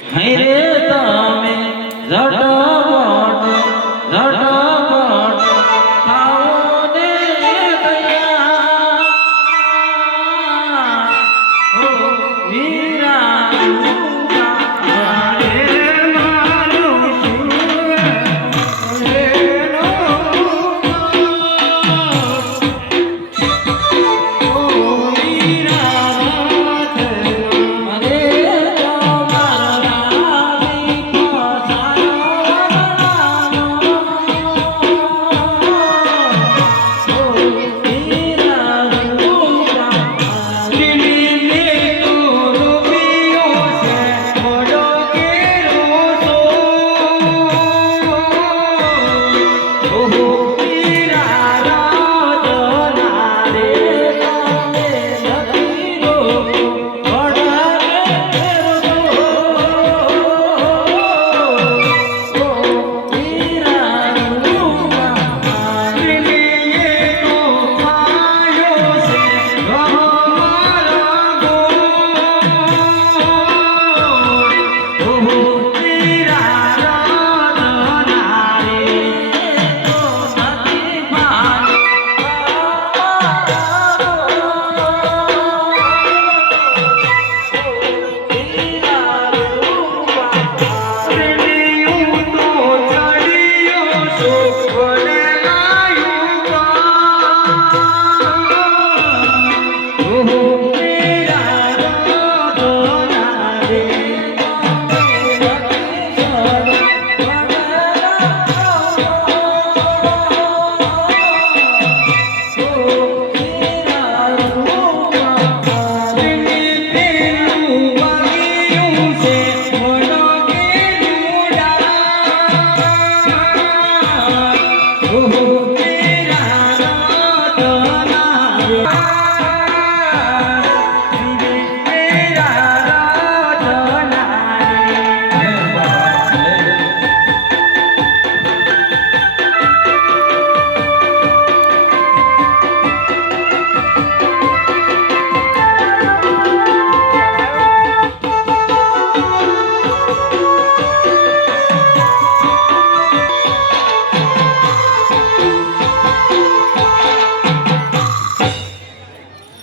હૈ રે તમે ઝટપટ ઝટપટ આવો ને દયા ઓ વીરા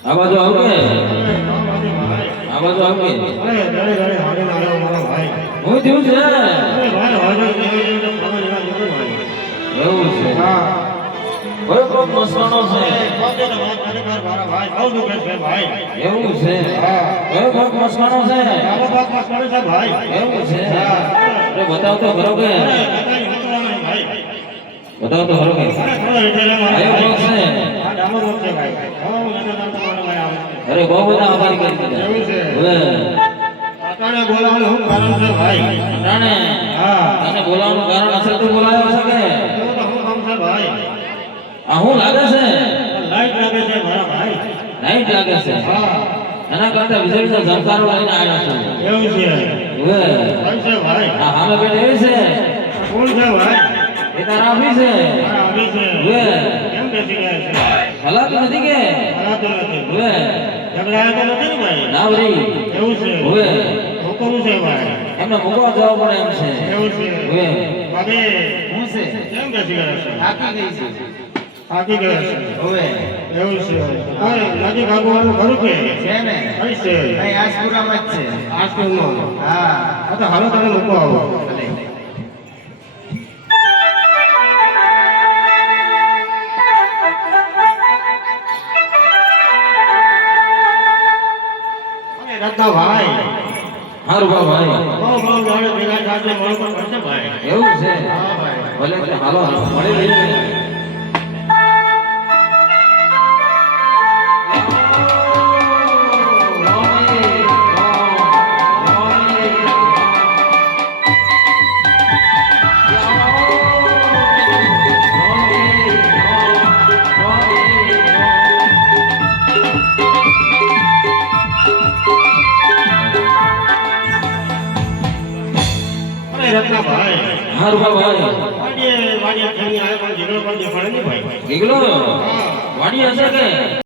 આવાજો આવકે આવાજો આવકે અરે દરે દરે હાડે મારો મારો ભાઈ હું થયું છે અરે ભાઈ હાડે તો પ્રમાણ એવા જેવું ભાઈ એવું છે હા કોઈ કોઈ મસવાનો છે કોકે તો વાત કરે મારા ભાઈ બહુ દુખે છે ભાઈ એવું છે હા કોઈ કોઈ મસવાનો છે મારો બાપ મસ્કરે છે ભાઈ એવું છે હા અરે બતાવ તો ખરો કે અરે બતાઈ હોતવાનો ભાઈ બતાવ તો ખરો કે અરે થોડો હેઠે લે મારા આયો ભાઈ છે આ ડામો રોગ છે ભાઈ હા હું નતો નામ તમારો ભાઈ આવે અરે બહુ બધા આભારી કરી દીધા એવું છે હવે આટાને બોલાવવાનું શું કારણ છે ભાઈ રાણે હા તને બોલાવવાનું કારણ અસર તો બોલાયો છે કે એવું તો શું કામ છે ભાઈ આ હું લાગે છે લાઈટ લાગે છે મારા ભાઈ નાઈટ લાગે છે હા એના કરતા વીજળીનો ઝંકારો લઈને આવ્યો છું એવું છે હવે કોણ છે ભાઈ આ સામે બેઠે એવી છે કોણ છે ભાઈ એ તારા આફી છે મારા આવી છે હવે કેમ બેસી ગયા છે હલાતું નથી કે હલાતો નથી હવે ઝઘડાયા તો નથી ને ભાઈ ના વળી એવું છે હવે હુકમ છે ભાઈ એમને મૂકવા જવા પડે એમ છે એવું છે હવે ભાભી હું છે કેમ બેસી ગયા છે થાકી ગઈ છે થાકી ગયા છે હવે એવું છે કોઈ નજીક આગવાનું ખરું કે છે ને કઈ છે અહીં આજપુરામાં જ છે આજકાલનો હા આ તો હાલો તમે મૂકો આવો ભલે રત્ના ભાઈ હારું ભાઈ બહુ બહુ જાણે ભેગા સાથે મળવું પડશે ભાઈ એવું છે હા ભાઈ ભલે તે હાલો મળી લઈએ રત્ના ભાઈ હારું ભાઈ વાડીએ વાડીએ ખેલી આવે પણ જીગરો પણ દેખાડે નહીં ભાઈ ગીગલો હા વાડી હશે કે